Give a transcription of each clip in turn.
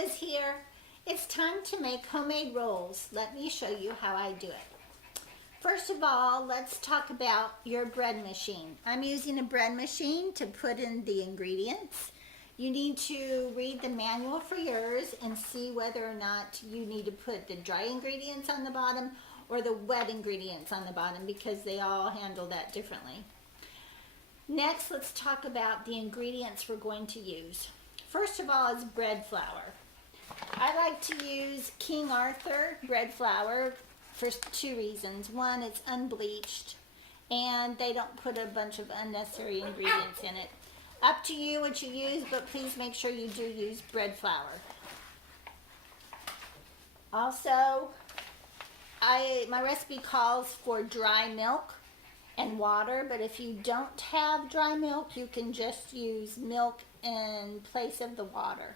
Liz here. It's time to make homemade rolls. Let me show you how I do it. First of all, let's talk about your bread machine. I'm using a bread machine to put in the ingredients. You need to read the manual for yours and see whether or not you need to put the dry ingredients on the bottom or the wet ingredients on the bottom, because they all handle that differently. Next, let's talk about the ingredients we're going to use. First of all is bread flour. I like to use King Arthur bread flour for two reasons. One, it's unbleached and they don't put a bunch of unnecessary ingredients in it. Up to you what you use, but please make sure you do use bread flour. Also, my recipe calls for dry milk and water, but if you don't have dry milk, you can just use milk in place of the water.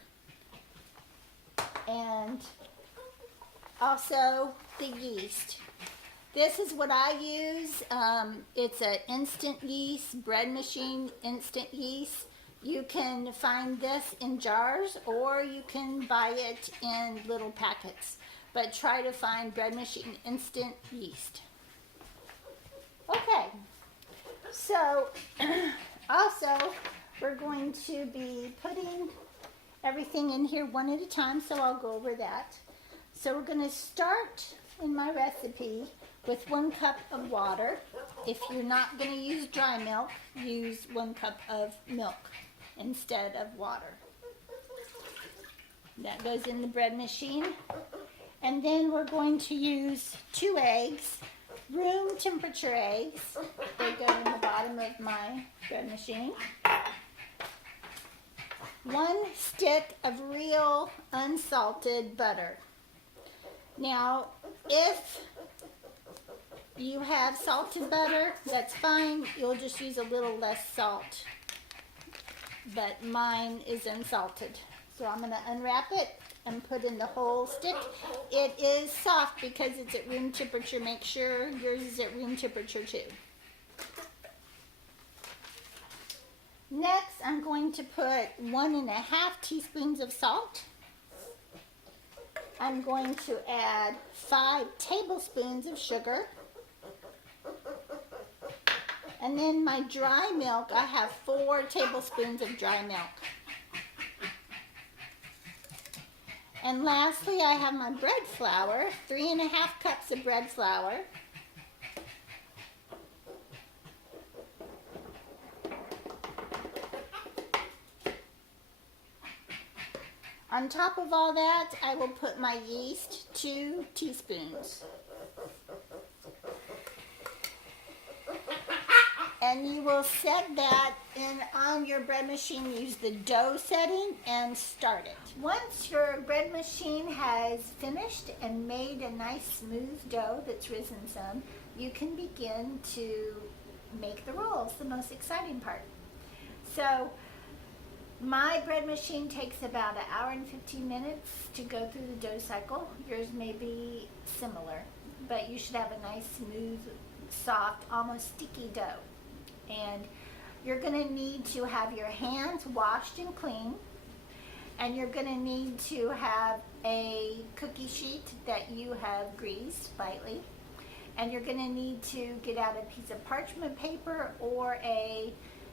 And also the yeast. This is what I use. It's an instant yeast, bread machine instant yeast. You can find this in jars or you can buy it in little packets. But try to find bread machine instant yeast. Okay, so also we're going to be putting everything in here one at a time, so I'll go over that. So we're going to start in my recipe with 1 cup of water. If you're not going to use dry milk, use 1 cup of milk instead of water. That goes in the bread machine. And then we're going to use 2 eggs, room temperature eggs. They go in the bottom of my bread machine. 1 stick of real unsalted butter. Now, if you have salted butter, that's fine. You'll just use a little less salt. But mine is unsalted. So I'm going to unwrap it and put in the whole stick. It is soft because it's at room temperature. Make sure yours is at room temperature too. Next, I'm going to put 1½ teaspoons of salt. I'm going to add 5 tablespoons of sugar. And then my dry milk, I have 4 tablespoons of dry milk. And lastly, I have my bread flour, 3½ cups of bread flour. On top of all that, I will put my yeast, 2 teaspoons. And you will set that in on your bread machine. Use the dough setting and start it. Once your bread machine has finished and made a nice smooth dough that's risen some, you can begin to make the rolls, the most exciting part. So my bread machine takes about 1 hour and 15 minutes to go through the dough cycle. Yours may be similar, but you should have a nice, smooth, soft, almost sticky dough. And you're going to need to have your hands washed and clean. And you're going to need to have a cookie sheet that you have greased lightly. And you're going to need to get out a piece of parchment paper or a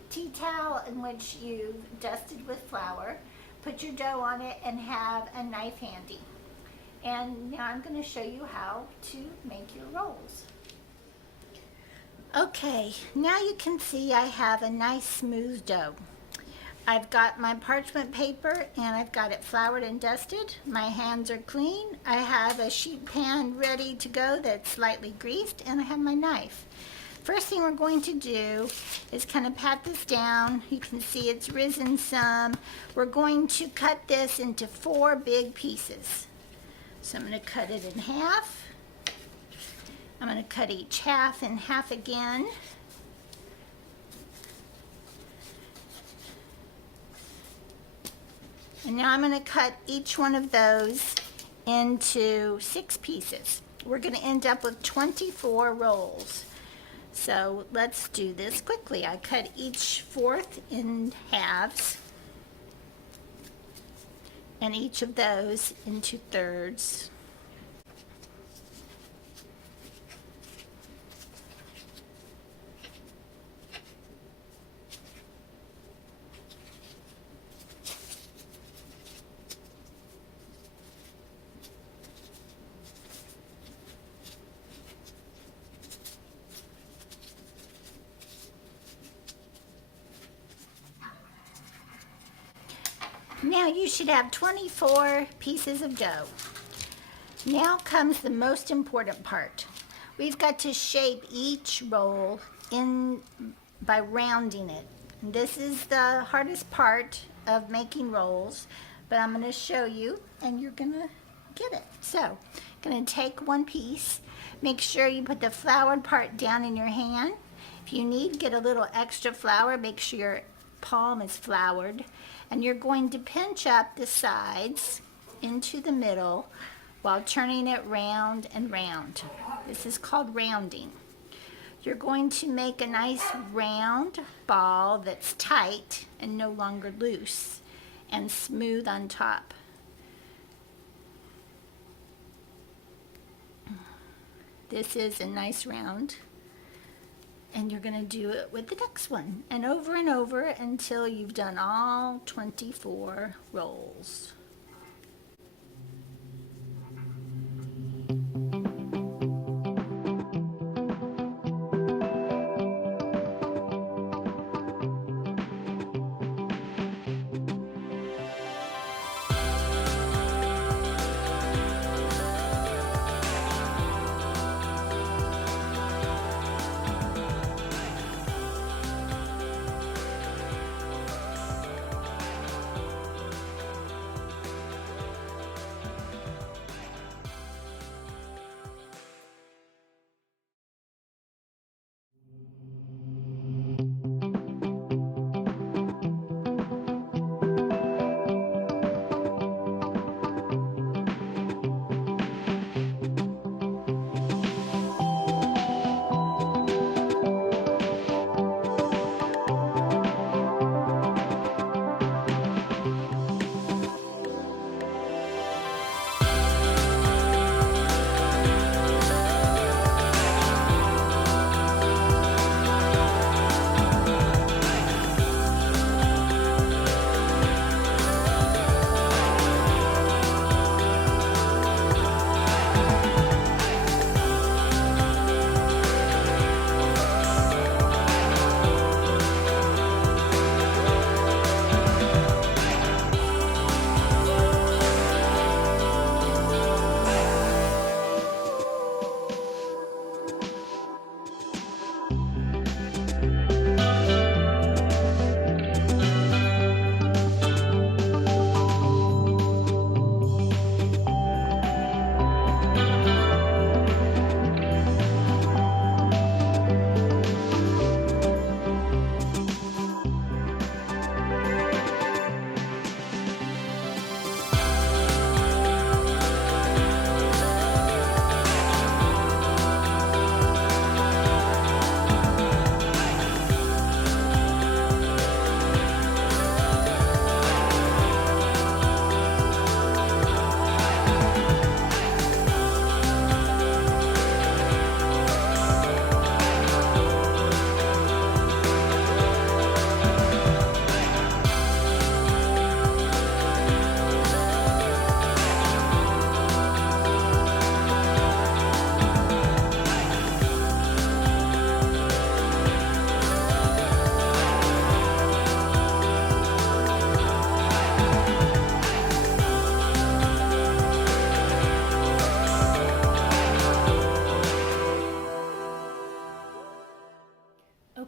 tea towel in which you've dusted with flour. Put your dough on it and have a knife handy. And now I'm going to show you how to make your rolls. Okay, now you can see I have a nice smooth dough. I've got my parchment paper and I've got it floured and dusted. My hands are clean. I have a sheet pan ready to go that's slightly greased, and I have my knife. First thing we're going to do is kind of pat this down. You can see it's risen some. We're going to cut this into 4 big pieces. So I'm going to cut it in half. I'm going to cut each half in half again. And now I'm going to cut each one of those into 6 pieces. We're going to end up with 24 rolls. So let's do this quickly. I cut each fourth in halves. and each of those into thirds. Now you should have 24 pieces of dough. Now comes the most important part. We've got to shape each roll in by rounding it. This is the hardest part of making rolls, but I'm going to show you and you're going to get it. So, going to take one piece. Make sure you put the floured part down in your hand. If you need, get a little extra flour. Make sure your palm is floured. And you're going to pinch up the sides into the middle while turning it round and round. This is called rounding. You're going to make a nice round ball that's tight and no longer loose and smooth on top. This is a nice round. And you're going to do it with the next one and over until you've done all 24 rolls.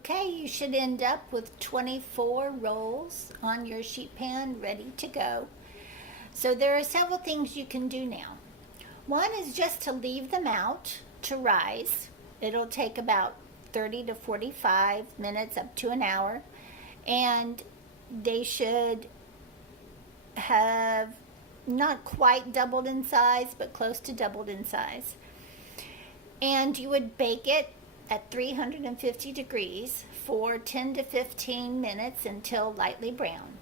Okay, you should end up with 24 rolls on your sheet pan ready to go. So there are several things you can do now. One is just to leave them out to rise. It'll take about 30 to 45 minutes up to an hour, and they should have not quite doubled in size, but close to doubled in size. And you would bake it at 350 degrees for 10 to 15 minutes until lightly brown.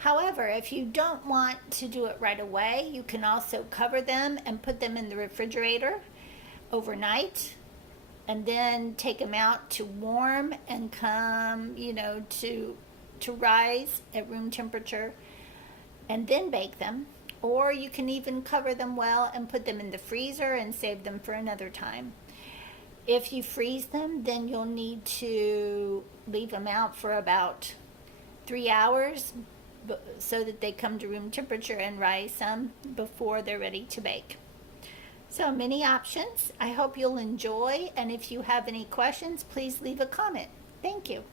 However, if you don't want to do it right away, you can also cover them and put them in the refrigerator overnight, and then take them out to warm and come, to rise at room temperature, and then bake them. Or you can even cover them well and put them in the freezer and save them for another time. If you freeze them, then you'll need to leave them out for about 3 hours so that they come to room temperature and rise some before they're ready to bake. So many options. I hope you'll enjoy, and if you have any questions, please leave a comment. Thank you.